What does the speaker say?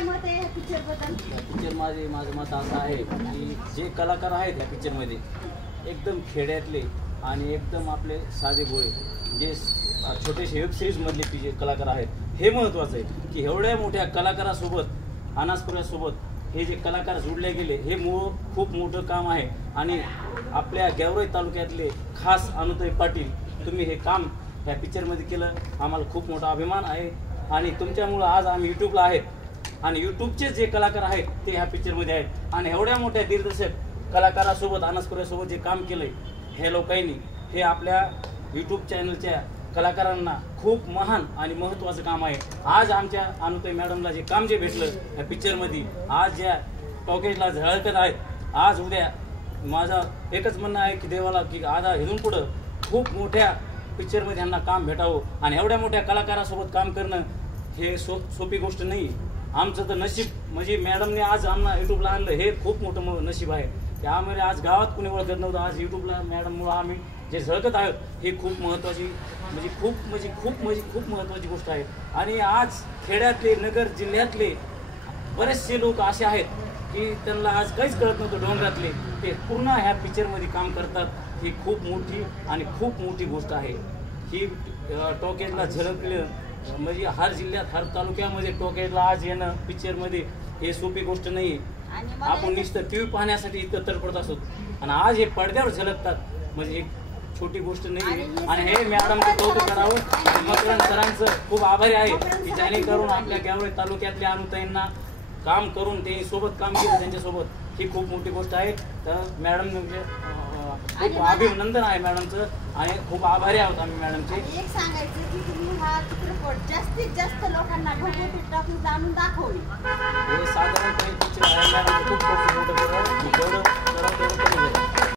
काय मत आहे पिक्चर बद्दल? पिक्चर माझं मत असं आहे की जे कलाकार आहेत या पिक्चरमध्ये एकदम खेड्यातले आणि एकदम आपले साधे भोळे जे छोटेसे वेब सिरीजमधले जे कलाकार आहेत हे महत्त्वाचं आहे की एवढ्या मोठ्या कलाकारासोबत अनासपुऱ्यासोबत हे जे कलाकार जोडले गेले हे खूप मोठं काम आहे. आणि आपल्या गेवराई तालुक्यातले खास अनुताई पाटील तुम्ही हे काम ह्या पिक्चरमध्ये केलं, आम्हाला खूप मोठा अभिमान आहे. आणि तुमच्यामुळं आज आम्ही यूट्यूबला आहेत आणि यूट्यूबचे जे कलाकार आहेत ते ह्या पिक्चरमध्ये आहेत. आणि एवढ्या मोठ्या दिग्दर्शक कलाकारासोबत अनासपुऱ्यासोबत जे काम केलं आहे हे लोकांनी हे आपल्या यूट्यूब चॅनलच्या कलाकारांना खूप महान आणि महत्त्वाचं काम आहे. आज आमच्या अनुताई मॅडमला जे काम जे भेटलं या पिक्चरमध्ये, आज ज्या टॉकेजला झळकत आहेत, आज उद्या माझं एकच म्हणणं आहे की देवाला की आज इथून पुढं खूप मोठ्या पिक्चरमध्ये यांना काम भेटावं. आणि एवढ्या मोठ्या कलाकारासोबत काम करणं हे सोपी गोष्ट नाही. आमचं तर नशीब म्हणजे मॅडमने आज आम्हाला यूट्यूबला आणलं हे खूप मोठं नशीब आहे. त्यामुळे आज गावात कुणी ओळखत नव्हतं, आज यूट्यूबला मॅडममुळं आम्ही जे झळकत आहोत हे खूप महत्त्वाची खूप महत्त्वाची गोष्ट आहे. आणि आज खेड्यातले नगर जिल्ह्यातले बरेचसे लोक असे आहेत की त्यांना आज काहीच कळत नव्हतं, डोंगरातले ते पूर्ण ह्या पिक्चरमध्ये काम करतात. ही खूप मोठी गोष्ट आहे. ही टॉकेजला झळकलं म्हणजे हर जिल्ह्यात हर तालुक्यामध्ये टॉकेजला आज येणं पिक्चरमध्ये हे सोपी गोष्ट नाही. आपण नुसतं टी व्ही पाहण्यासाठी इतकं तडपडत असतो आणि आज हे पडद्यावर झलकतात म्हणजे एक छोटी गोष्ट नाही. आणि हे मॅडमचं कौतुक करावं. मकरंद सरांचं खूप आभारी आहे की जेणेकरून आपल्या गेवराई तालुक्यातल्या अनुताईंना काम करून त्यांनी सोबत काम केलं त्यांच्यासोबत ही खूप मोठी गोष्ट आहे. तर मॅडम म्हणजे खूप अभिनंदन आहे मॅडमचं आणि खूप आभारी आहोत आम्ही मॅडमचे. एक सांगायचं की तुम्ही हा चित्रपट जास्तीत जास्त लोकांना घरगुती टाकून जाणून दाखवली. हे साधारणपणे पिक्चर आहे मॅडम खूप मोठं